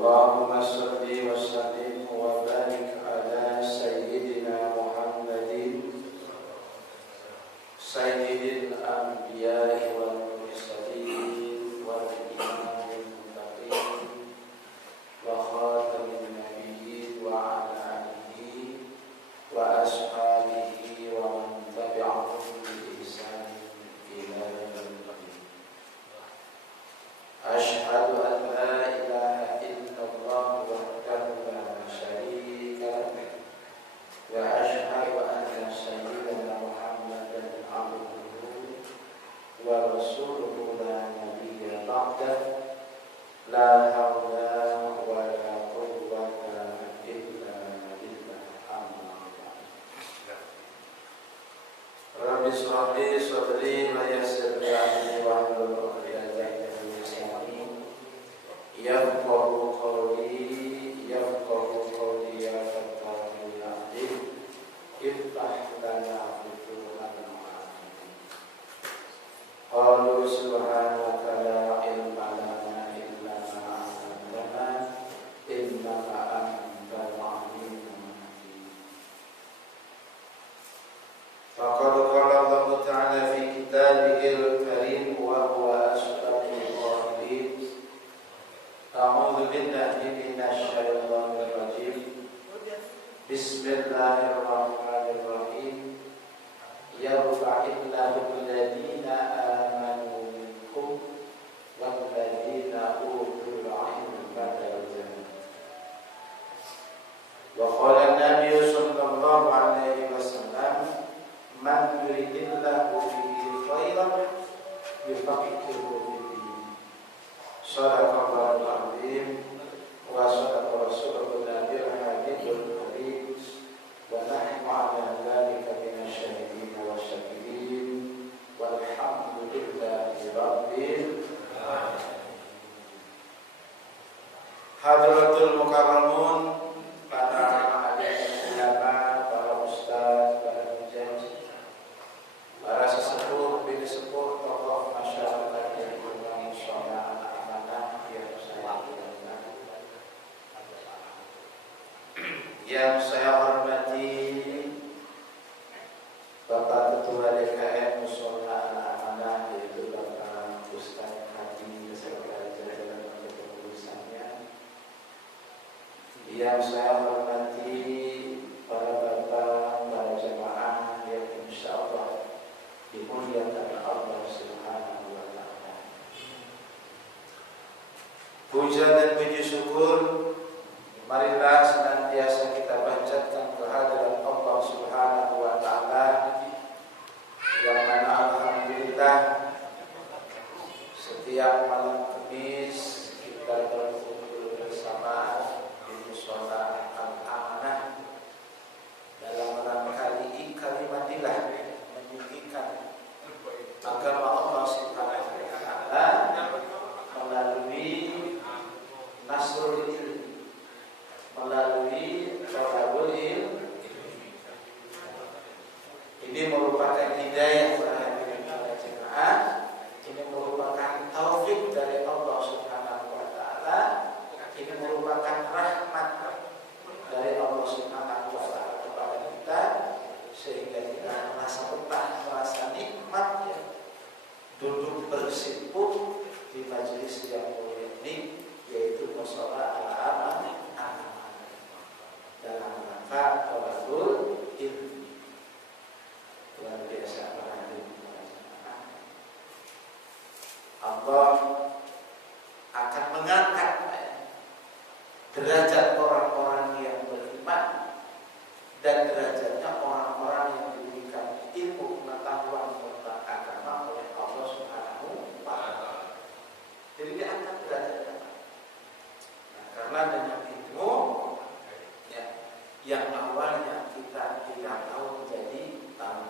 اللهم صل وسلم وبارك على سيدنا محمد سيد الأنبياء والمرسلين والإمام المتقين وخاتم النبيين وعلى آله وأصحابه ومن تبعهم بإحسان إلى يوم الدين. أشهد أن لا إله إلا الله وحده لا شريك له وأشهد أن سيدنا محمدا عبده ورسوله لا نبي بعده لا حول ولا قوة إلا بالله أما بعد. رب اشرح لي صدري ويسر لي أمري واحلل عقدة من لساني يفقهوا قولي يا فتاح يا عليم افتح لنا فتوحا وعافية. قالوا سبحانك لا علم لنا إلا ما علمتنا إنك أنت العليم الحكيم. فقد قال الله تعالى في كتابه الكريم وهو أصدق القائلين أعوذ بالله من الشيطان الرجيم بسم الله الرحمن الرحيم يرفع الله الذين آمنوا منكم والذين أوتوا العلم درجات. وقال النبي صلى الله عليه وسلم من يريد الله به خيرا يفقهه في الدين. صدق الله العظيم وصدق رسوله النبي الحبيب الكريم ونحن على ذلك من الشاهدين والشاكرين والحمد لله رب العالمين. Hadratul Mukarramun, para alim ulama, para ustaz, para hujjaj, para sesepuh, bini sepuh, tokoh masyarakat yang berguna musyawarah amanah yang saya muliakan, yang saya hormati Bapak Ketua DKM Musyawarah Amanah, yaitu Bapak Ustaz Haji beserta jajaran kepengurusannya, yang saya hormati para bapak, para jemaah yang insya Allah dimuliakan Allah Subhanahu wa Ta'ala. Puja dan puji syukur marilah senantiasa kita panjatkan kehadirat Allah Subhanahu wa Ta'ala, yang mana alhamdulillah setiap malam Kamis kita berkumpul bersama di mushola Al-Amanah dalam rangka kalimatilah meninggikan agama Allah Subhanahu wa Ta'ala melalui nasrul ilmi, melalui thalabul ilmi. Ini merupakan hidayah bagi para jemaah, ini merupakan taufik dari Allah Subhanahu wa Ta'ala, ini merupakan rahmat dari Allah Subhanahu wa Ta'ala kepada kita, sehingga kita merasa betah, merasa nikmat ya, duduk bersimpuh di majelis yang mulia ini, yaitu mushola Al-Amanah dalam rangka thalabul ilmi. Luar biasa para hadirin para jemaah. Allah akan mengangkat derajat orang-orang yang beriman dan derajatnya orang-orang yang diberikan ilmu pengetahuan tentang agama oleh Allah Subhanahu wa Ta'ala. Jadi diangkat derajatnya. Nah, karena dengan itu ya, yang awalnya kita tidak tahu menjadi tahu,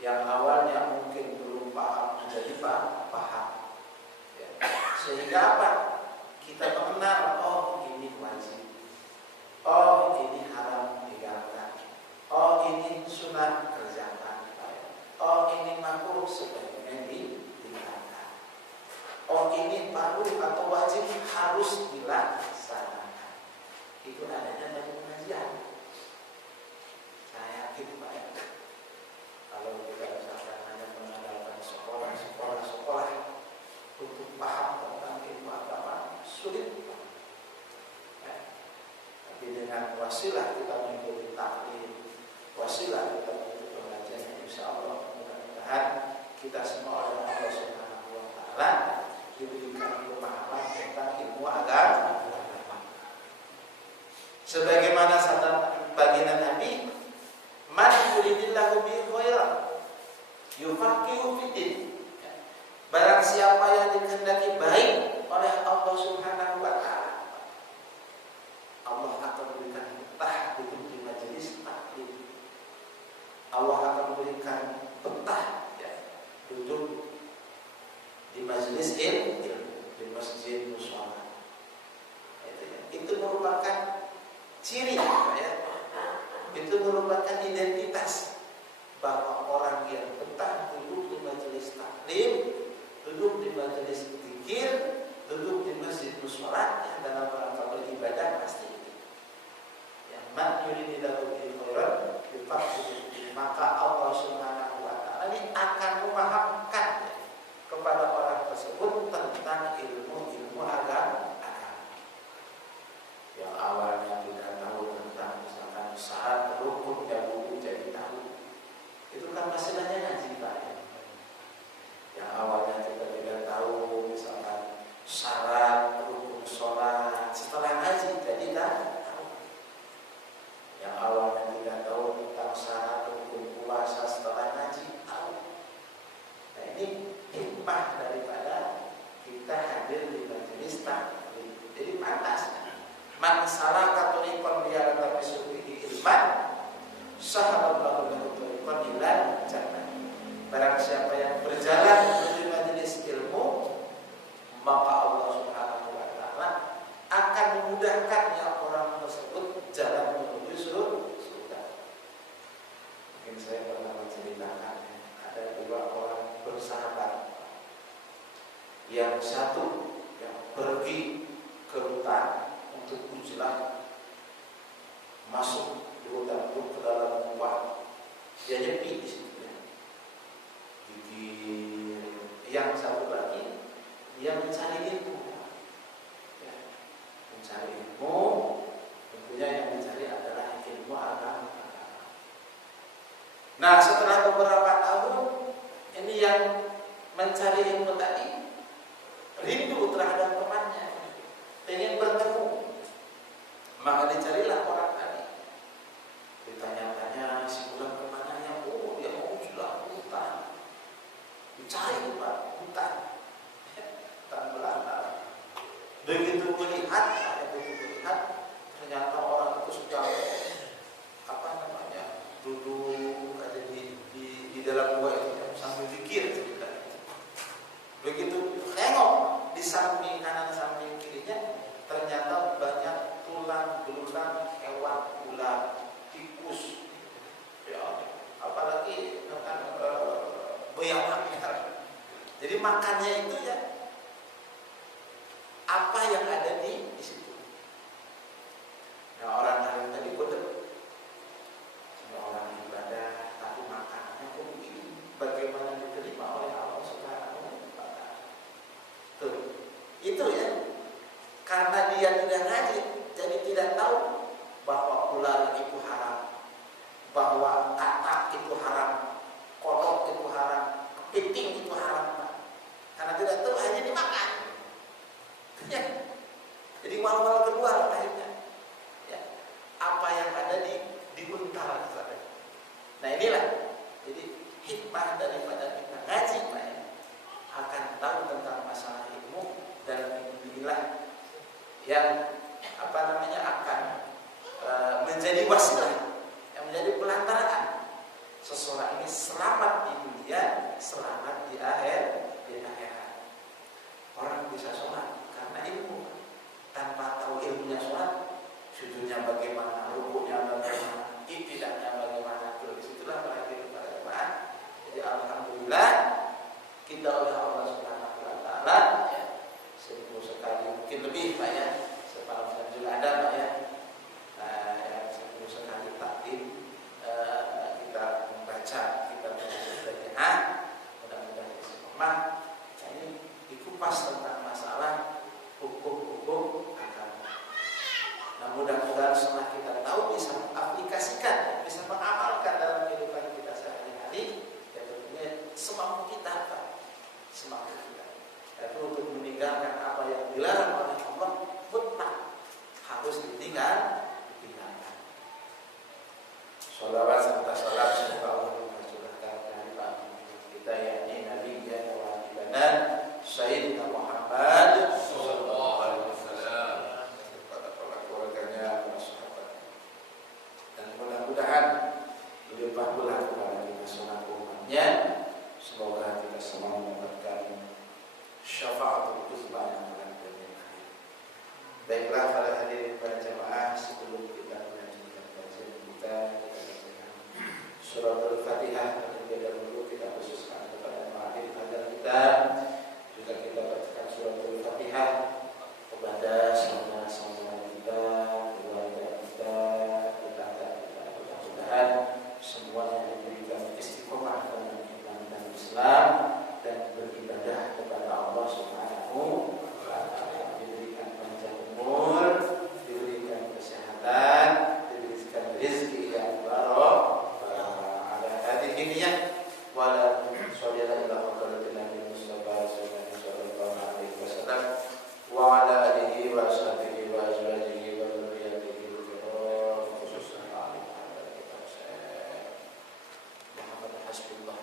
yang awalnya mungkin belum paham menjadi paham ya. Sehingga apa? Kita mengenal, oh ini wajib, oh ini haram tinggalkan, oh ini sunnah kerjakan, oh ini makruh sebaiknya ditinggalkan, oh ini fardu atau wajib harus dilaksanakan. dengan wasilah kita mengikuti taklim, wasilah kita mengikuti pengajian, insya Allah mudah-mudahan kita semua oleh Allah Subhanahu wa Ta'ala diberikan pemahaman tentang ilmu agama. Sebagaimana sabda baginda Nabi, man yuridillahu bihi khairan yufaqihu fiddin. Barang siapa yang dikehendaki baik oleh Allah Subhanahu wa Ta'ala, Allah akan memberikan betah duduk di majelis taklim. Allah akan memberikan betah duduk di majelis ilmu, di masjid mushola. Itu merupakan ciri, itu merupakan identitas bahwa orang yang betah duduk di majelis taklim, duduk di majelis zikir, duduk di masjid mushola yang dalam rangka beribadah pasti itu. Yang man yuridillahu bihi khairan yufaqihu fiddin, maka Allah Subhanahu wa Ta'ala ini akan memahamkan kepada orang tersebut tentang ilmu agama. Yang awalnya tidak tahu tentang misalkan syarat rukun dan wudu jadi tahu. Itu kan masalahnya ngaji Pak. Yang awalnya kita tidak tahu misalkan syarat rukun sholat, setelah ngaji jadi tahu. Yang awalnya tidak tahu tentang syarat rukun puasa, setelah ngaji tahu. Nah ini hikmah daripada kita hadir di majelis taklim. Jadi pantas. Man salaka tariqan liyaltamisu sufihi ilman sahalallahu lahu tariqan ilal jannah. Barang siapa yang berjalan menuju majelis ilmu, maka Allah Subhanahu wa Ta'ala akan memudahkannya orang tersebut jalan menuju surga. Mungkin saya pernah menceritakan ada dua orang bersahabat. Yang satu yang pergi ke hutan untuk ujian, masuk di hutan itu ke dalam gua, dia nyepi di situ. Yang satu lagi dia mencari ilmu, mencari ilmu. Tentunya yang mencari adalah ilmu agama. Nah, setelah beberapa tahun ini yang mencari ilmu tadi rindu terhadap temannya, ingin bertemu. Maka dicarilah orang tadi. Ditanya-tanya si bulan kemana ya? Oh, dia mau sudah hutan. Dicari hutan belantara. Begitu melihat, ternyata orang itu sudah duduk ada di dalam gua itu sambil pikir ceritanya. Begitu tengok di samping kanan samping kirinya, ternyata banyak tulang belulang hewan ular, tikus, apalagi beyangan. Jadi makannya itu apa yang ada di situ. Nah, orang lain tadi bodoh, orang ibadah tapi makanannya kok begini, bagaimana diterima oleh Allah Subhanahu wa Ta'ala? Tuh, itu karena dia tidak ngaji, jadi tidak tahu bahwa ular itu haram, bahwa katak itu haram, kodok itu haram, kepiting itu haram. Karena tidak tahu, hanya dimakan. Jadi wal-wal keluar akhirnya. Apa yang ada di untar sana. Nah inilah, jadi hikmah daripada kita ngaji Pak, akan tahu tentang masalah ilmu, dan inilah yang akan menjadi wasilah, yang menjadi pelantaran seseorang ini selamat di dunia, selamat di akhirat. Orang bisa sholat karena ilmu. Tanpa tahu ilmunya sholat, sujudnya bagaimana, rukuknya bagaimana, iktidalnya bagaimana, disitulah berakhir pada jemaah. Jadi alhamdulillah kita oleh Allah Subhanahu wa Ta'ala seminggu sekali, mungkin lebih Pak separuh Fajrul ada Pak seminggu sekali taklim kita membaca, kita belajar. Mudah-mudahan istiqomah. Ini dikupas tentang masalah hukum-hukum agama. Nah, mudah-mudahan setelah kita para jamaah sebelum kita melanjutkan kajian kita bacakan surat Al-Fatihah. Terlebih dahulu kita khususkan kepada mahir hadar kita, juga kita bacakan surat Al-Fatihah kepada saudara-saudara kita, keluarga kita, tetangga kita. Mudah-mudahan semuanya diberikan istiqomah dalam iman dan Islam dan beribadah kepada Allah Subhanahu wa Ta'ala, diberikan panjang umur, diberikan kesehatan, diberikan rezeki yang barokah ala hadhihi niyyah wala shollallahu alaihi wasallam wa ala alihi wa sahbihi wa azwajihi wa dzurriyyatihi khususan alim kita Muhammad hasbullah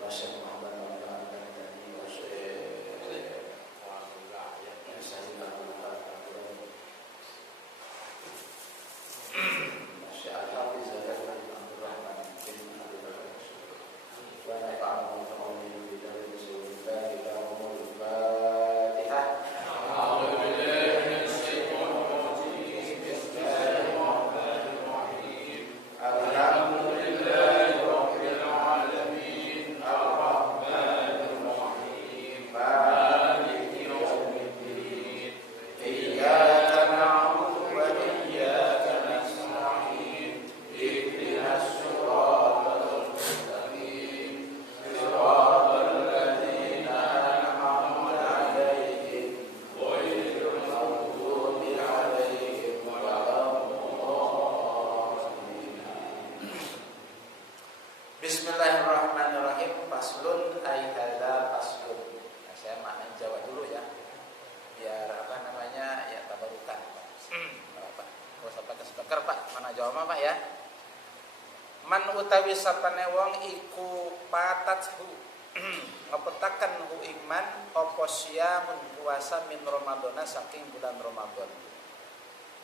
wa sallallahu Bismillahirrahmanirrahim. Faslun ay hadza faslun. Nah, saya maknain Jawa dulu ya. Biar apa namanya? Ya tabarukan. Apa? Kalau sampai ke speaker, Pak. Mana Jawa Pak ya? Man utawi sapane wong iku patathu. Ngepetaken hu iman apa siyamun puasa min Ramadana saking bulan Ramadan.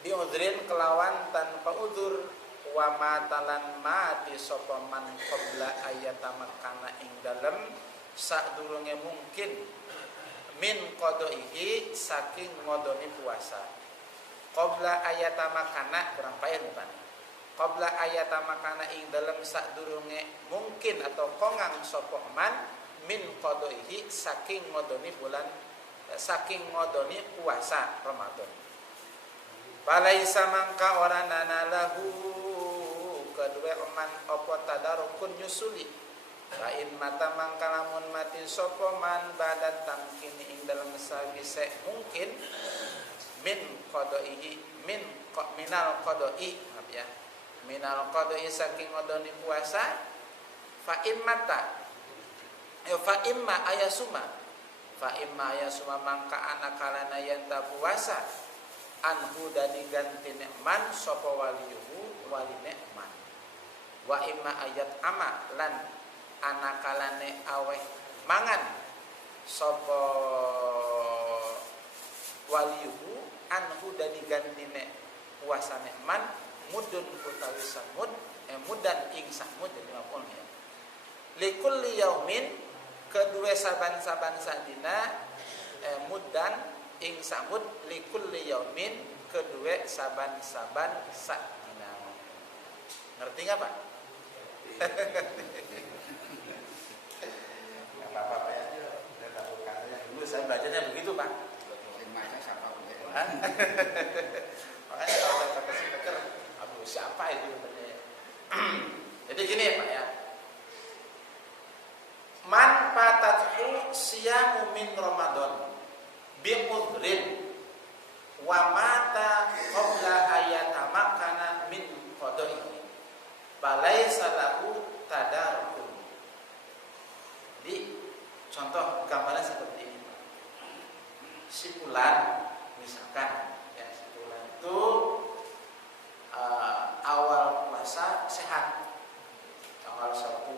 Bi udhrin kelawan tanpa udzur wa matalan mati sapa man qabla ayatamakana ing dalem sadurunge mungkin min qadaihi saking ngodoni puasa. Qabla ayatamakana kurang payah bukan? Qabla ayatamakana ing dalem sadurunge mungkin atau kongang sapa man min qadaihi saking ngodoni bulan saking ngodoni puasa Ramadan. Balaisa mangka ora nanalahu kedua oman opo tadarukun nyusuli wa in mata mangka lamun mati sapa man badan tamkini ing dalam sawise mungkin min qadaihi minal qadai ya minal qadai saking ngodoni puasa fa in mata fa imma ayasuma mangka anakalana yanta puasa anhu dadi ganti nekman sapa waliyuhu wali nekman wa imma ayat ama lan anakalane aweh mangan sapa waliyuhu anhu dadi gantine puasa nekman mudun utawi samud mudan ing samud jadi apa ya likulli yaumin kedua saban-saban sadina mudan ing samud likulli yaumin kedua saban-saban sadina. Ngerti enggak Pak? Enggak apa-apa ya. Udah tahu katanya dulu saya belajarnya begitu Pak. Limanya siapa boleh. Makanya kalau saya kata speaker, aduh siapa itu sebenarnya. Jadi gini Pak ya. Man patathu siyamu min Ramadan bi'udhrin wa mata qabla ayatamakana min qadaihi balaisa lahu tadarukun. Jadi contoh gambarnya seperti ini Pak. Si bulan misalkan ya si bulan itu awal puasa sehat tanggal 1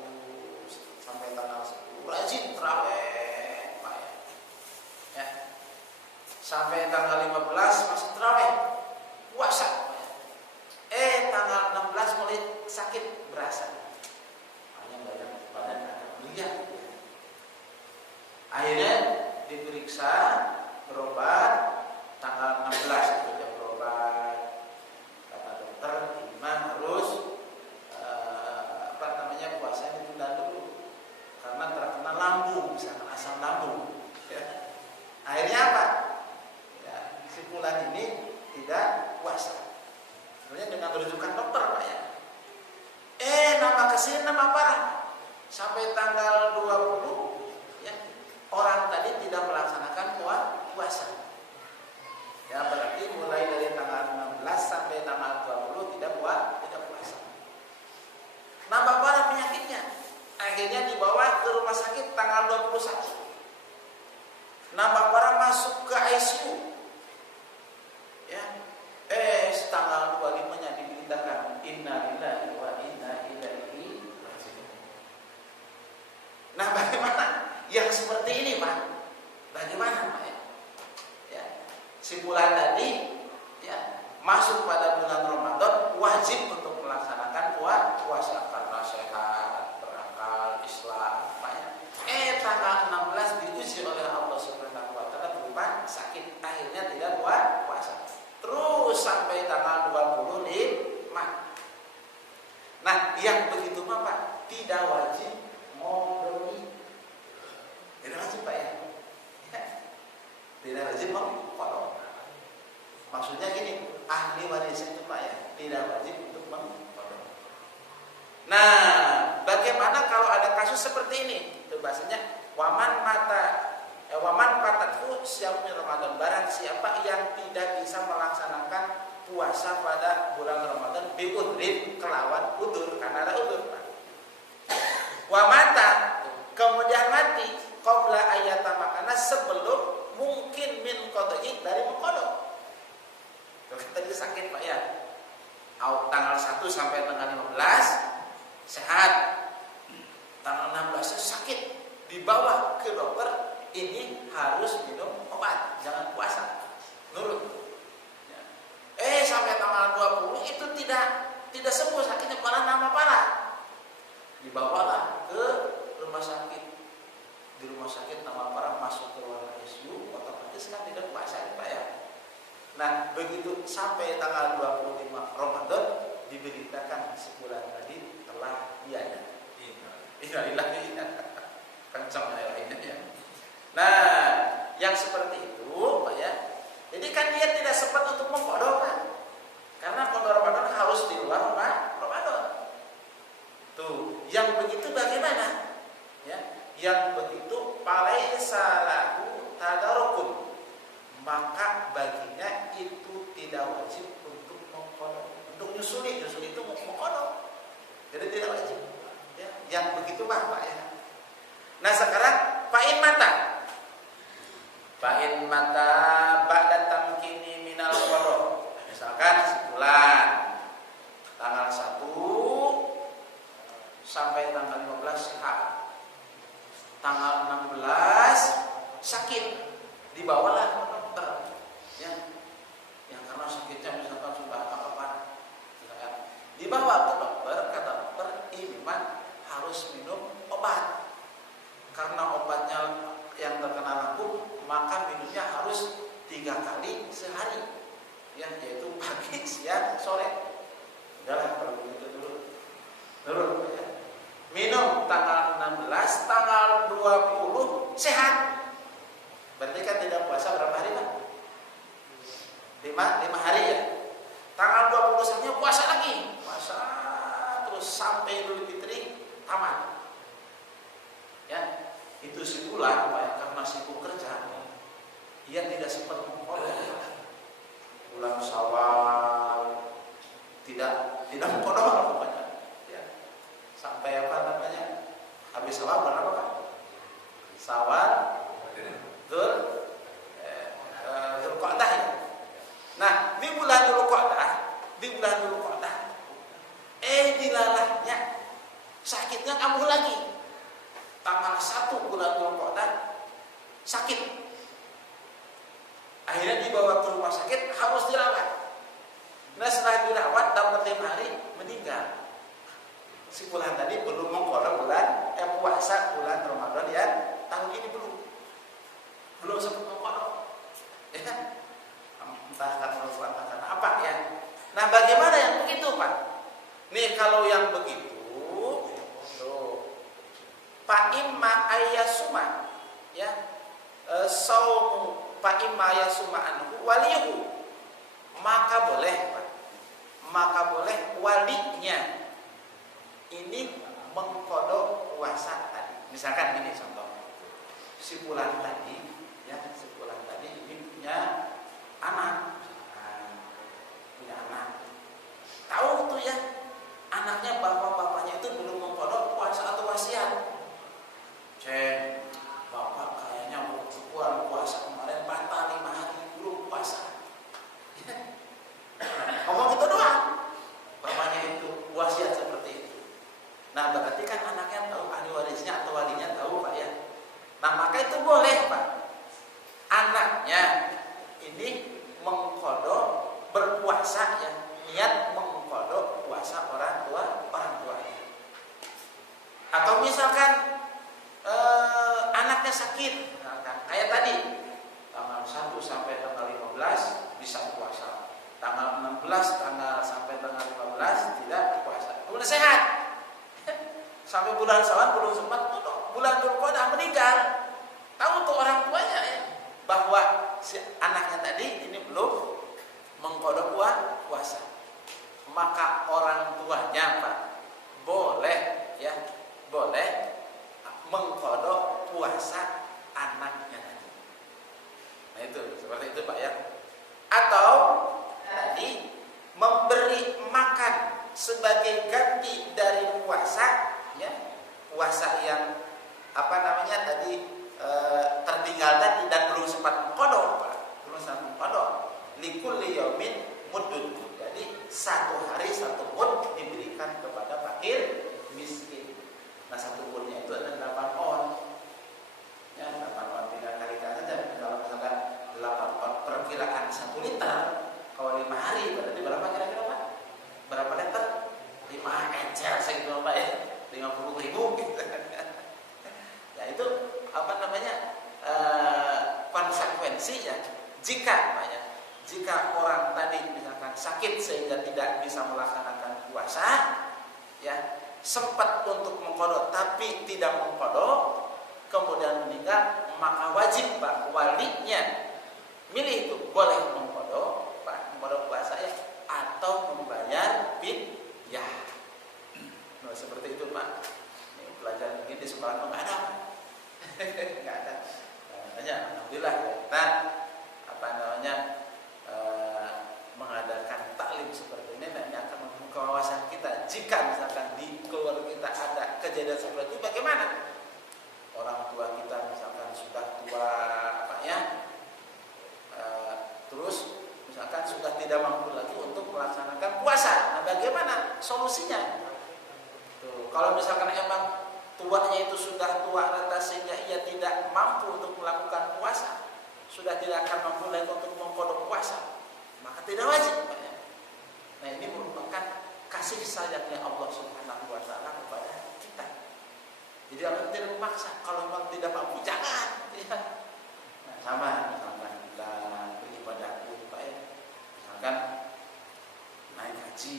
sampai tanggal 10 rajin tarawih Pak ya. Sampai tanggal 15 masih tarawih puasa tanggal 16 mulai sakit berasa hanya badan lihat akhirnya diperiksa berobat si bulan tadi ya masuk pada bulan Ramadan wajib untuk melaksanakan puasa karena sehat, berakal, Islam. Tanggal 16 diuji oleh Allah Subhanahu wa taala berupa sakit, akhirnya tidak puasa. Terus sampai tanggal 25. Nah, yang begitu mah Pak, tidak wajib membeli. Tidak wajib Pak ya. Tidak wajib memfollow. Maksudnya gini, ahli waris itu Pak ya, tidak wajib untuk memfollow. Nah, bagaimana kalau ada kasus seperti ini? Itu bahasanya waman patatku siamul Ramadan, barang siapa yang tidak bisa melaksanakan puasa pada bulan Ramadan biudrin kelawan udur, karena ada udur Pak. Wamata kemudian mati qabla ayata makana sebelum mungkin min qadhi dari mengkodok. Tadi sakit Pak ya. Tanggal 1 sampai tanggal 15 sehat. Tanggal 16 sakit. Dibawa ke dokter, ini harus minum obat, jangan puasa. Nurut. Sampai tanggal 20 itu tidak sembuh sakitnya, malah nambah parah. Dibawalah ke rumah sakit. Di rumah sakit tambah parah, masuk ke ruang ICU, otomatis kan tidak puasa Pak ya. Nah, begitu sampai tanggal 25 Ramadan diberitakan sebulan tadi telah tiada. Innalillahi kencang lainnya ya. Nah, yang seperti itu Pak ya. Jadi kan dia tidak sempat untuk mengkodok Pak. Karena kodok Ramadan harus di luar Ramadan. Tuh, yang begitu bagaimana? Ya, yang begitu palaisa lahu tadarukun, maka baginya itu tidak wajib untuk mengkodok. Untuk nyusuli itu mengkodok. Jadi tidak wajib. Ya, yang begitu Pak ya. Nah sekarang fa'in mata ba'da tamkini minal qada. Misalkan sebulan tanggal 1 sampai tanggal 15 sehat. Tanggal 16 sakit. Dibawalah ke dokter. Ya. Yang karena sakitnya misalkan sudah apa-apa. Dibawa ke dokter, kata dokter, ini memang harus minum obat. Karena obatnya yang terkena rapuh, maka minumnya harus 3 kali sehari, ya, yaitu pagi, siang, sore. Udahlah kalau begitu dulu ya. Minum tanggal 16, tanggal 20 sehat. Berarti kan tidak puasa berapa hari Pak? 5 hari ya. Tanggal 20 saja puasa lagi, puasa terus sampai Idul Fitri tamat. Ya, itu si bulan Pak ya, karena sibuk kerja, ia tidak sempat mengkodok. Bulan Syawal tidak mengkodok pokoknya. Ya. Sampai apa namanya? Habis Syawal berapa Pak? Syawal, Dzulqa'dah ya. Nah, di bulan Dzulqa'dah, dilalahnya sakitnya kambuh lagi. Tanggal 1 bulan Dzulqa'dah sakit. Akhirnya dibawa ke rumah sakit, harus dirawat. Nah setelah dirawat dapat 5 hari meninggal. Si bulan tadi belum mengkodok puasa bulan Ramadan ya, tahun ini belum sempat mengkodok. Ya kan? Entah karena apa ya. Nah bagaimana yang begitu Pak? Nih kalau yang begitu Pak imma ayasuma ya saumu Pak imma ayasuma anhu waliyuhu, maka boleh Pak, maka boleh walinya ini mengkodok puasa tadi. Misalkan ini contoh, si bulan tadi ini punya anak, tahu tuh ya anaknya bapaknya itu belum mengkodok puasa atau wasiat. Bapak kayaknya puasa kemarin batal 5 hari belum puasa. Ngomong gitu doang. Bapaknya itu wasiat seperti itu. Nah berarti kan anaknya tahu, ahli warisnya atau walinya tahu Pak ya. Nah maka itu boleh Pak. bulan Syawal belum sempat kodok, bulan Dzulqa'dah meninggal, tahu tuh orang tuanya ya, bahwa si anaknya tadi ini belum mengkodok puasa, maka orang tuanya Pak boleh ya, boleh mengkodok puasa anaknya tadi. Nah itu seperti itu Pak ya. Atau tadi memberi makan sebagai ganti dari puasa ya, puasa yang apa namanya tadi tertinggal tadi dan belum sempat mengkodok Pak, belum sempat mengkodok. Likulli yaumin muddun. Jadi satu hari satu mud diberikan kepada fakir miskin. Nah satu mudnya itu ada 8 on. Ya 8 on tinggal kalikan saja. Kalau misalkan 8 on perkiraan 1 liter, kalau 5 hari berarti berapa kira-kira Pak? Berapa liter? 5 encer segitu Pak ya. 50.000 gitu. Ya itu apa namanya konsekuensinya jika Pak ya, jika orang tadi misalkan sakit sehingga tidak bisa melaksanakan puasa ya, sempat untuk mengkodok tapi tidak mengkodok, kemudian meninggal, maka wajib Pak walinya milih itu boleh mengkodok Pak, mengkodok puasa ya, atau membayar fidyah. Nah, seperti itu Pak. Ini pelajaran ini di sekolah nggak ada. Nggak ada. Makanya alhamdulillah kita apa namanya mengadakan taklim seperti ini, dan ini akan membuka wawasan kita. Jika misalkan di keluarga kita ada kejadian seperti itu, bagaimana? Orang tua kita misalkan sudah tua apa ya, terus misalkan sudah tidak mampu lagi untuk melaksanakan puasa. Nah, bagaimana solusinya? Tuh, kalau misalkan emang tuanya itu sudah tua rata sehingga ia tidak mampu untuk melakukan puasa, sudah tidak akan mampu lagi untuk mengkodok puasa, maka tidak wajib Pak ya. Nah ini merupakan kasih sayangnya Allah Subhanahu wa Ta'ala kepada kita. Jadi Allah tidak memaksa, kalau memang tidak mampu jangan ya. Nah, sama misalkan kita beribadah Pak ya, misalkan naik haji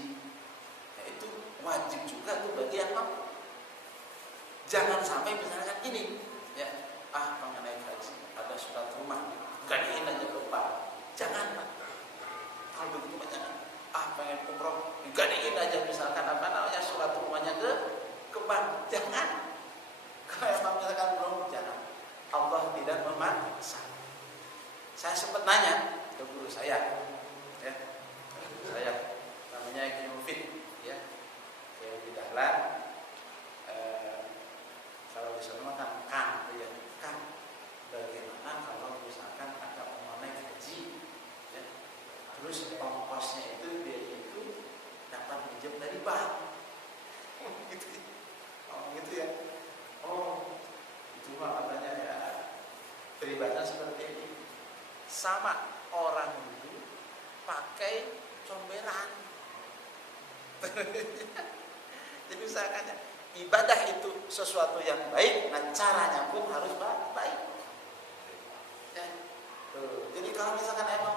ya, itu wajib juga tuh bagi yang mampu. Jangan sampai misalkan ini ya, pengen naik haji ada surat rumah gadiin aja ke Pak, jangan Pak. Kalau begitu Pak jangan. Pengen umroh gadiin aja misalkan apa namanya surat rumahnya ke bank, jangan. Kalau emang misalkan belum, jangan. Allah tidak memaksa. Saya sempat nanya ke guru saya ya, saya namanya Ki Mufid ya, Ki Dahlan. Kalau bisa makan Kang, ya Kang, bagaimana kalau misalkan ada orang naik haji, ya, terus ongkosnya itu dia itu dapat pinjam dari bank, gitu ya, itu mah katanya ya peribahasa seperti ini, sama orang dulu pakai comberan, jadi misalkan ibadah itu sesuatu yang baik, nah caranya pun harus baik. Ya. Jadi kalau misalkan emang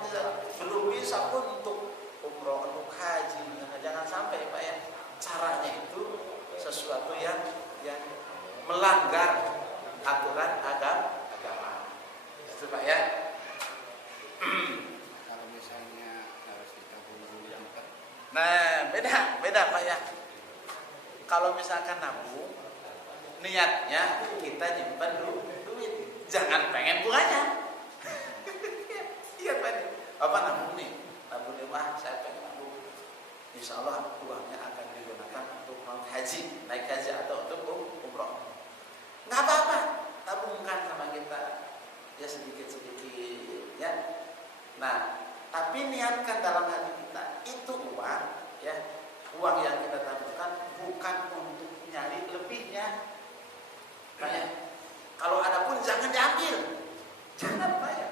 belum bisa pun untuk umroh, untuk haji, jangan sampai Pak ya, caranya itu sesuatu yang melanggar aturan agama. Itu Pak ya. Kalau misalnya harus ditabung dulu. Nah, beda Pak ya. Kalau misalkan nabung, niatnya kita nyimpan duit, jangan pengen bunganya. Iya Pak, apa nabung nih? Nabung nih, saya pengen nabung. Insya Allah uangnya akan digunakan untuk haji, naik haji atau untuk umroh. Nggak apa-apa, tabungkan sama kita, ya sedikit-sedikit, ya. Nah, tapi niatkan dalam hati kita itu uang, ya. Uang yang kita tabungkan bukan untuk nyari lebihnya. Makanya kalau ada pun jangan diambil. Jangan Pak ya.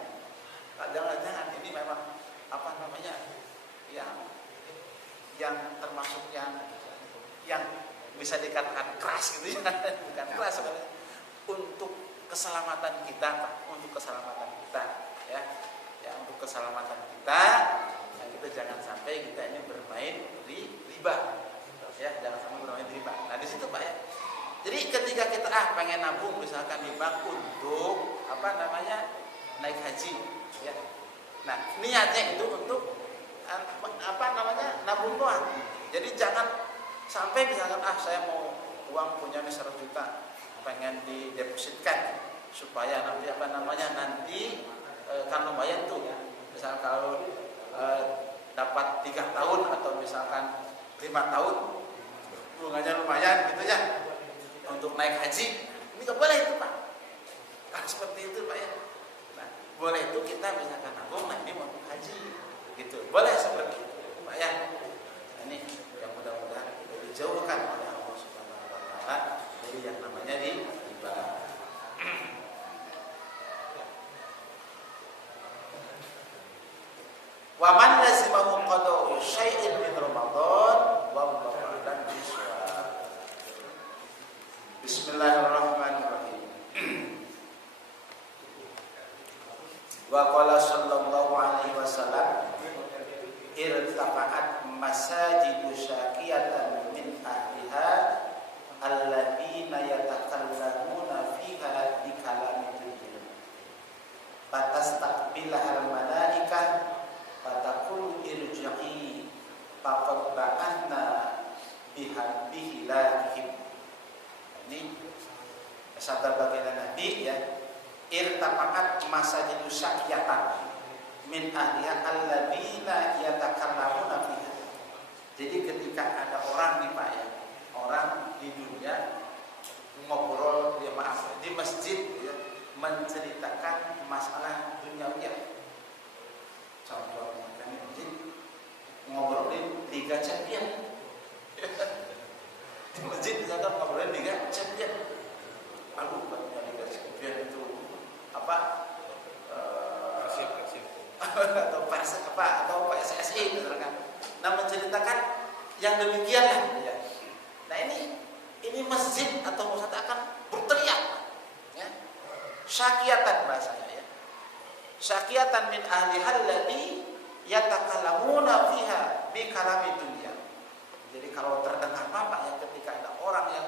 Jangan. Ini memang apa namanya? Yang termasuk yang bisa dikatakan keras gitu ya. Bukan keras sebenarnya. Untuk keselamatan kita, Pak. Untuk keselamatan kita, ya. Ya, untuk keselamatan kita. Kita jangan sampai kita ini bermain riba, ya, jangan sampai bermain riba. Nah di situ Pak ya, Jadi ketika kita pengen nabung misalkan di bank untuk naik haji, ya. Nah niatnya itu untuk nabung doang. Jadi jangan sampai misalkan saya mau uang punya 100 juta pengen didepositkan supaya nanti kan lumayan tuh. Misal kalau dapat 3 tahun atau misalkan 5 tahun bunganya lumayan gitu ya untuk naik haji, ini nggak boleh itu Pak. Kan seperti itu Pak ya. Nah, boleh itu kita misalkan nabung ini mau haji gitu, boleh seperti itu Pak ya. Nah, ini yang mudah-mudahan dijauhkan oleh Allah Subhanahu Wa Taala dari yang namanya riba. Wa man lazimahu qada'u syai'in min Ramadan wallahu a'lam bishawab. Bismillahirrahmanirrahim. Wa qala sallallahu alaihi wasallam irtafa'at masajidu syaqiyatan min ahliha alladziina yatakallamuna fiha bi kalamid dunya fatastaqbilahal malaikah fatakul irji'i faqad ba'athna bihilakihim. Ini sabda baginda Nabi ya, irtafa'at masajidu syaqiyatan min ahliha alladziina yatakallamuna fiha. Jadi ketika ada orang nih Pak ya, orang di dunia ngobrol di masjid ya, menceritakan masalah duniawi. Contohnya kan di masjid ngobrolin Liga Champion. Di masjid misalkan ngobrolin Liga Champion. Aduh, Liga Champion itu apa? atau PSSI misalkan. Nah menceritakan yang demikian lah. Ya. Nah ini masjid atau musad akan berteriak, ya. Syaqiyatan bahasanya ya. Syaqiyatan min ahliha alladzi yatakallamuna fiha bi kalami dunya. Jadi kalau terdengar apa ya ketika ada orang yang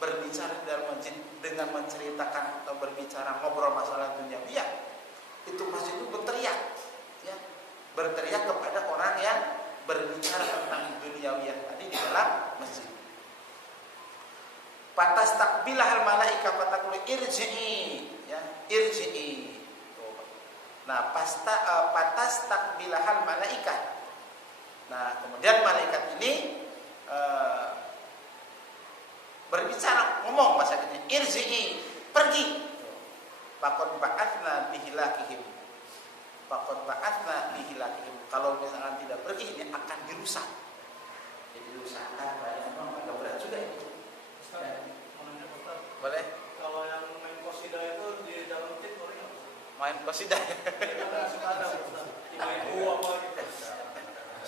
berbicara di dalam masjid dengan menceritakan atau berbicara ngobrol masalah duniawi, itu masjid itu berteriak. Ya, berteriak kepada orang yang berbicara tentang duniawiyah tadi di dalam masjid. Patas takbilahal malaika fatakul irji'i, ya, irji'i. Nah, patas takbilahal malaika. Nah, kemudian malaikat ini berbicara, ngomong bahasanya irji'i, pergi. Faqad ba'atsna bihilakihim. Faqad ba'atsna bihilakihim. Kalau misalkan tidak pergi ini akan dirusak. Jadi dirusakan, memang agak berat juga itu. Boleh? Kalau yang main qasidah itu di dalam masjid boleh nggak? Main qasidah. Ada main apa gitu.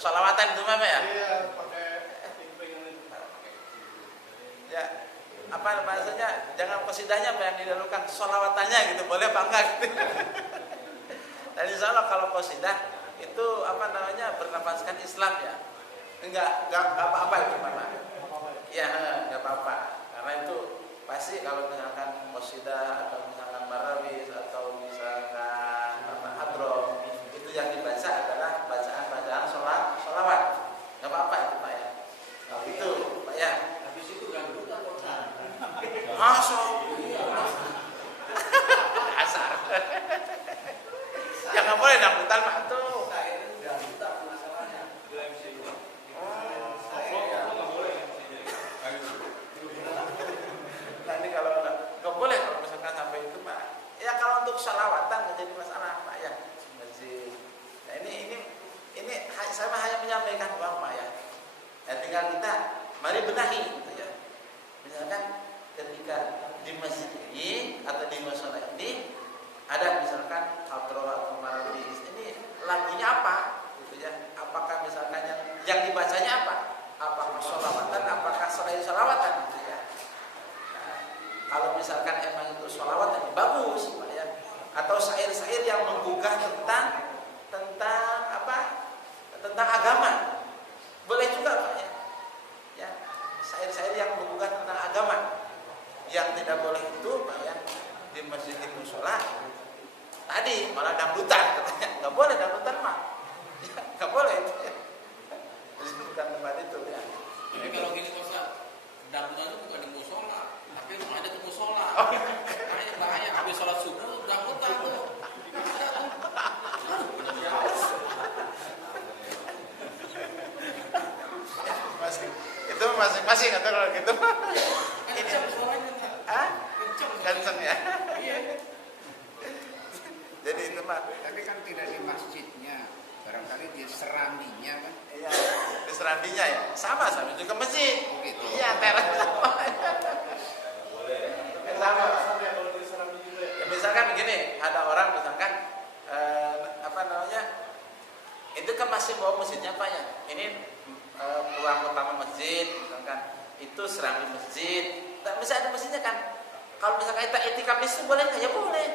Sholawatan itu Mama ya? Iya, pakai pimpingan itu. Ya. Apa bahasanya? Jangan qasidahnya apa yang didahulukan, sholawatannya gitu. Boleh apa enggak gitu. Dan insya Allah kalau qasidah itu bernafaskan Islam ya. Enggak apa-apa itu Mama. Ya, enggak apa-apa. Karena itu pasti kalau misalkan qasidah atau misalkan barawis atau misalkan hadroh itu yang dibaca adalah bacaan-bacaan sholawat. Enggak apa-apa itu Pak ya. Itu Pak ya. Habis itu ganggu atau enggak? Masuk. Asar. Ya nggak boleh dangdutan Pak tuh. Saya itu ganggu tak masalahnya. Nah ini kalau nggak boleh kalau misalkan sampai itu Pak. Ya kalau untuk sholawatan nggak jadi masalah Pak ya. Masjid. Nah ini saya hanya menyampaikan bahwa Pak ya. Ya tinggal kita mari benahi gitu ya. Misalkan ketika di masjid ini atau di mushola ini ada misalkan hadroh atau marawis, ini lagunya apa gitu ya? Apakah misalkan yang dibacanya apa? Apakah sholawatan? Apakah selain sholawatan gitu ya? Nah, kalau misalkan emang itu sholawatan bagus Pak ya. Atau syair-syair yang menggugah tentang apa? Tentang agama. Boleh juga Pak ya. Ya, syair-syair yang menggugah tentang agama. pasti nggak tahu kalau gitu. Kenceng suaranya. Ah, Kenceng. kenceng ya. Iya. Jadi itu mah, Tapi kan tidak di masjidnya, barangkali di serambinya kan. iya, di serambinya ya, sama juga masjid. Oh gitu. Iya, teras sama. Sama. Sampai kalau di Serambi juga ya. Ya, misalkan begini, ada orang misalkan apa namanya, itu kan masih bawa masjidnya Pak ya. Ini ruang utama masjid, misalkan itu serambi masjid. Tak bisa ada masjidnya kan. Kalau misalkan kita etikaf itu boleh nggak? Ya boleh.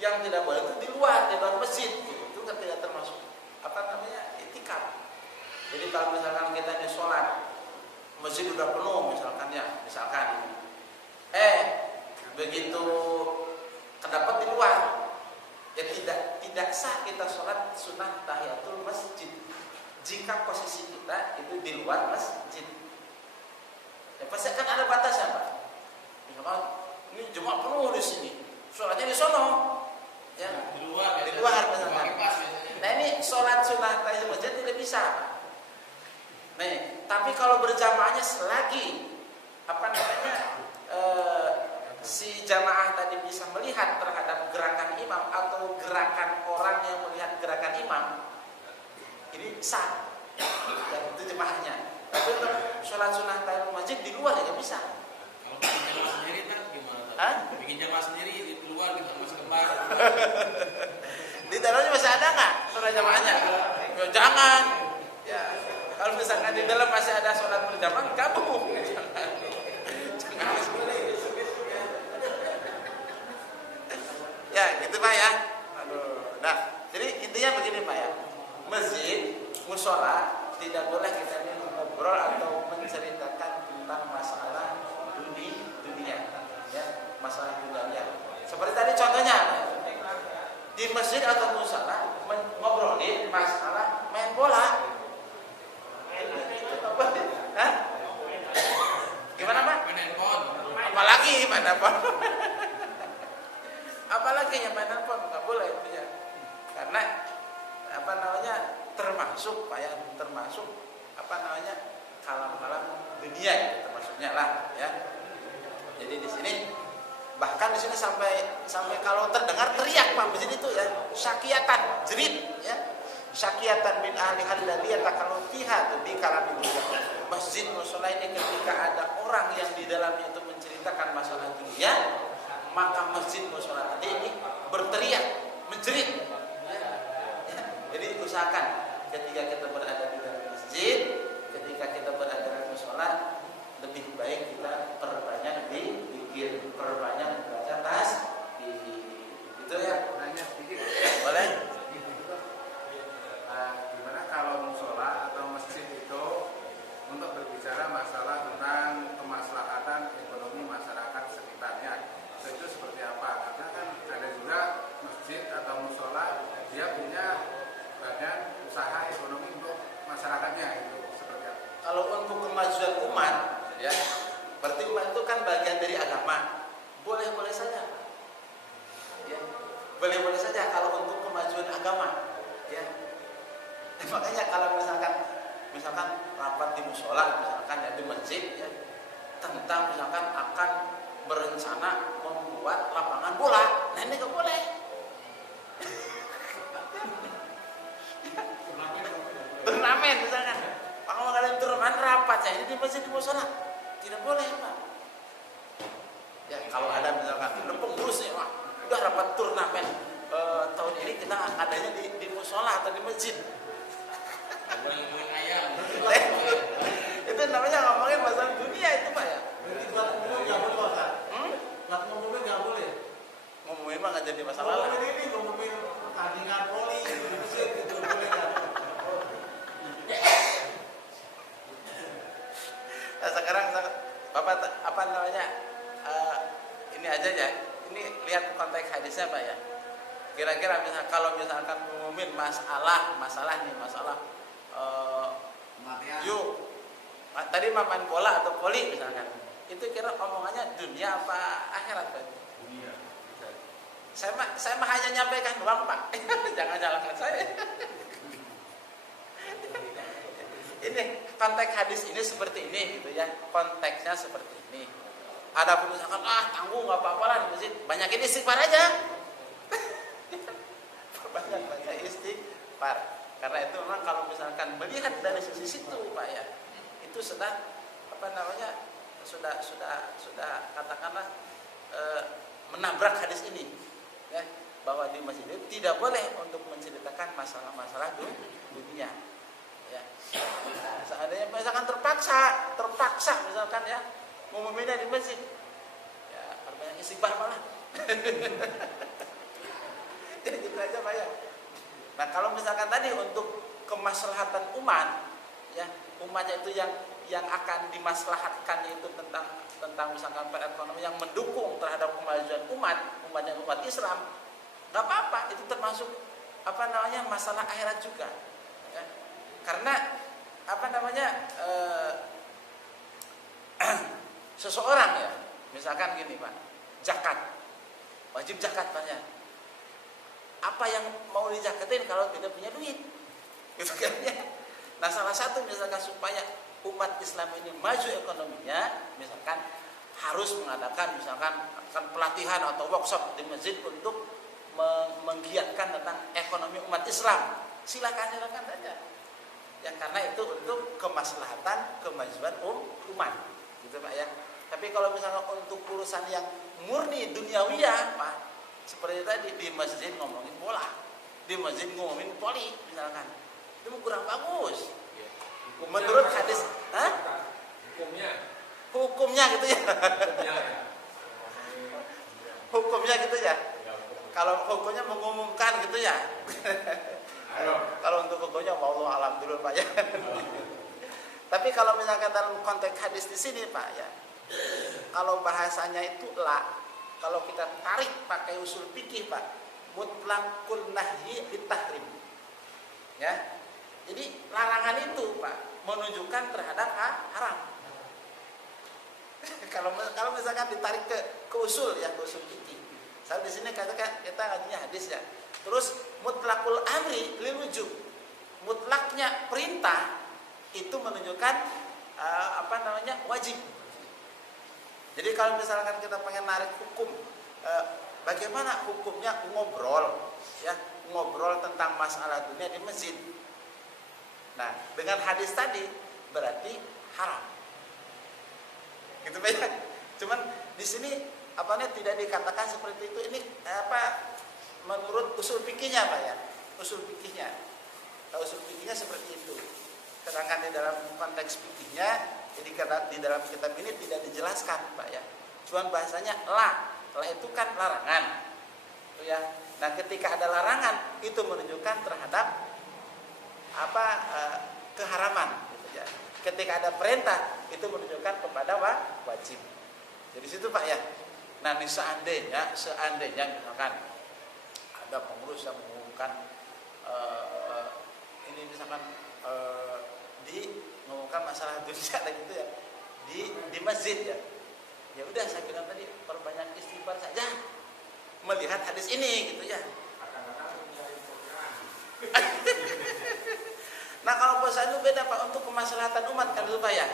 Yang tidak boleh itu di luar masjid. Itu kan tidak termasuk apa namanya etikaf. Jadi kalau misalkan kita di sholat, masjid udah penuh misalkan ya, misalkan begitu terdapat di luar, ya tidak sah kita sholat sunnah tahiyatul masjid jika posisi kita itu di luar masjid. Ya pasti akan ada batasnya Pak. Misalkan ini jemaah penuh di sini, sholatnya di sono, ya Di luar. di luar misalkan. Kipas biasanya. Nah ini sholat sunnah tahiyatul masjid tidak bisa. Nih, tapi kalau berjamaahnya selagi apa namanya si jamaah tadi bisa melihat terhadap gerakan imam atau gerakan orang yang melihat gerakan imam, ini sah dan itu jemaahnya. Tapi untuk sholat sunnah tahiyatul masjid di luar ya nggak bisa. Kalau bikin jamaah sendiri kan gimana? Hah? Bikin jamaah sendiri di luar gitu masih kembar. Di dalamnya masih ada nggak sholat jamaahnya? Ya, jangan. Ya, kalau misalkan di dalam masih ada sholat berjamaah, gabung. Jangan. Ya, gitu Pak ya. Aduh. Nah, jadi intinya begini Pak ya. Masjid, musola tidak boleh kita ini ngobrol atau menceritakan tentang masalah dunia, ya, masalah dunia. Seperti tadi contohnya di masjid atau musola ngobrolin masalah main bola. Hah? Gimana Pak? Main handphone. Apalagi main handphone? Apalagi yang main handphone nggak boleh itu ya. Karena apa namanya termasuk Pak ya, termasuk apa namanya kalam-kalam dunia ya, termasuknya lah ya. Jadi di sini bahkan di sini sampai kalau terdengar teriak Pak di sini tuh ya, syakiatan, jerit ya. Syakiatan min ahli alladhi yatakallamu fiha bi kalamin dunya. Masjid mushola ini ketika ada orang yang di dalamnya itu menceritakan masalah dunia, maka masjid mushola tadi ini berteriak, menjerit. Ya. Jadi usahakan ketika kita berada di dalam masjid, ketika kita berada di mushola, lebih baik kita perbanyak zikir, perbanyak baca tasbih. Gitu ya. Nanya sedikit. Boleh? Gimana kalau musola atau masjid itu untuk berbicara masalah tentang kemaslahatan ekonomi masyarakat sekitarnya, itu seperti apa? Karena kan ada juga masjid atau musola dia punya badan usaha ekonomi untuk masyarakatnya, itu seperti apa? Kalau untuk kemajuan umat, ya, berarti umat itu kan bagian dari agama. Boleh-boleh saja, ya, boleh-boleh saja kalau untuk kemajuan agama, ya. Makanya kalau misalkan rapat di musola, misalkan ya di masjid, ya, tentang misalkan akan berencana membuat lapangan bola, nah ini nggak boleh. Turnamen misalkan, kalau ngadain turnamen rapat saya ini di masjid di musola, tidak boleh Pak. Ya kalau ada misalkan udah pengurus ya Pak, udah rapat turnamen tahun ini kita adanya di musola atau di masjid. Ngomongin ayam. Itu namanya ngomongin masalah dunia itu Pak ya. Ngomongin nggak boleh Pak. Ngomongin nggak boleh. Ngomongin mah nggak jadi masalah lah. Ngomongin pertandingan voli di masjid itu boleh nggak? Nah, sekarang Bapak apa namanya ini aja ya. Ini lihat konteks hadisnya Pak ya. Kira-kira kalau misalkan ngomongin masalah yuk tadi main bola atau voli misalkan, itu kira omongannya dunia apa akhirat Pak? Dunia. Saya mah hanya nyampaikan doang Pak. Jangan nyalakan saya. Ini konteks hadis ini seperti ini gitu ya, konteksnya seperti ini. Ada pun misalkan tanggung nggak apa-apa lah di masjid, banyakin istighfar aja. banyak istighfar. Karena itu memang kalau misalkan melihat dari sisi situ Pak ya, itu sudah sudah katakanlah menabrak hadis ini ya, bahwa di masjid itu tidak boleh untuk menceritakan masalah-masalah dunia ya. Seandainya misalkan terpaksa misalkan ya mau memindah di masjid ya, perbanyak istighfar malah. Jadi gitu aja Pak ya. Nah kalau misalkan tadi untuk kemaslahatan umat ya, umatnya itu yang akan dimaslahatkan itu tentang misalkan perekonomian yang mendukung terhadap kemajuan umatnya umat Islam, nggak apa-apa, itu termasuk masalah akhirat juga ya. Karena seseorang ya, misalkan gini Pak, zakat, wajib zakat Pak ya. Apa yang mau dijakatin kalau tidak punya duit? Gitu kan ya. Nah, salah satu misalkan supaya umat Islam ini maju ekonominya, misalkan harus mengadakan misalkan pelatihan atau workshop di masjid untuk menggiatkan tentang ekonomi umat Islam. Silakan saja. Ya karena itu untuk kemaslahatan kemajuan umat. Gitu Pak ya. Tapi kalau misalkan untuk urusan yang murni duniawiyah, Pak, seperti tadi di masjid ngomongin bola, di masjid ngomongin poli misalkan, itu kurang bagus. Menurut hadis, hukumnya gitu ya. Hukumnya gitu ya. Kalau hukumnya mengumumkan gitu ya. Kalau untuk hukumnya Allah alam dulu Pak ya. Tapi kalau misalkan dalam konteks hadis di sini Pak ya, kalau bahasanya itu kalau kita tarik pakai usul fikih Pak, mutlaqun nahyi bitahrim. Ya. Jadi larangan itu Pak menunjukkan terhadap haram. kalau misalkan ditarik ke usul ya, ke usul fikih. Saya di sini katakan kita ngajinya hadis ya. Terus mutlaqul amri lil wujub. Mutlaknya perintah itu menunjukkan wajib. Jadi kalau misalkan kita pengen narik hukum, bagaimana hukumnya ngobrol tentang masalah dunia di masjid. Nah, dengan hadis tadi berarti haram. Gitu Pak ya. Cuman di sini tidak dikatakan seperti itu. Ini menurut usul fikihnya Pak ya. Usul fikihnya seperti itu. Sedangkan di dalam konteks fikihnya, jadi di dalam kitab ini tidak dijelaskan Pak ya. Cuman bahasanya la itu kan larangan. Itu ya. Nah, ketika ada larangan itu menunjukkan terhadap keharaman gitu ya. Ketika ada perintah itu menunjukkan kepada wajib. Jadi situ Pak ya. Nah, ini seandainya misalkan ada pengurus yang mengumumkan ini misalkan mengumumkan masalah dunia gitu ya di masjid ya. Ya udah saya bilang tadi perbanyak istighfar saja melihat hadis ini gitu ya. Nah kalau puasa itu beda Pak, untuk kemaslahatan umat kan dulu Pak ya,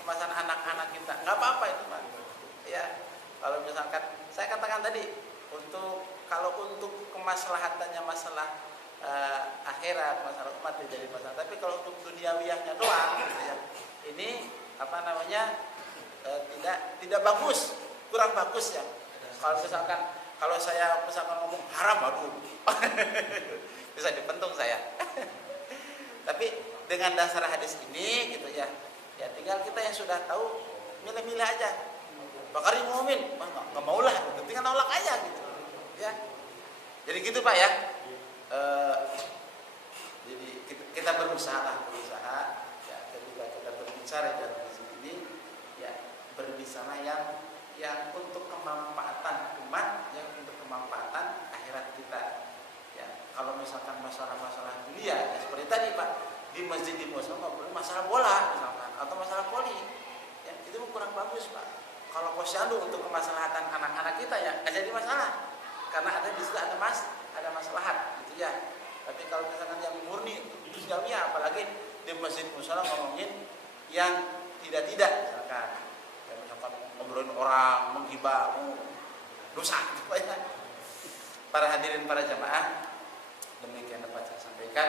kemaslahatan anak-anak kita, nggak apa-apa itu Pak. Ya kalau misalkan saya katakan tadi kalau untuk kemaslahatannya masalah akhirat, masalah umat jadi masalah. Tapi kalau untuk duniawiyahnya doang gitu ya, ini tidak bagus, kurang bagus ya. Kalau saya misalkan ngomong haram, aduh bisa dipentung saya. Tapi dengan dasar hadis ini gitu ya tinggal kita yang sudah tahu milih-milih aja. Bakari ngomongin, nggak mau lah, gitu. Tinggal nolak aja gitu. Ya, jadi gitu Pak ya. Jadi kita berusaha ya, ketika kita berbicara dalam sini ya berbicara yang untuk kemanfaatan umat, yang untuk kemanfaatan akhirat kita. Ya, kalau misalkan masalah-masalah dunia ya seperti tadi Pak, di masjid di musola ngobrol masalah bola misalkan atau masalah poli, ya itu kurang bagus Pak. Kalau posyandu untuk kemaslahatan anak-anak kita ya nggak jadi masalah, karena ada di situ ada maslahat gitu ya. Tapi kalau misalkan yang murni duniawiya, apalagi di masjid musola ngomongin yang tidak misalkan kayak misalkan ngobrolin orang, menghibah, dosa pokoknya. Para hadirin para jamaah, demikian dapat saya sampaikan.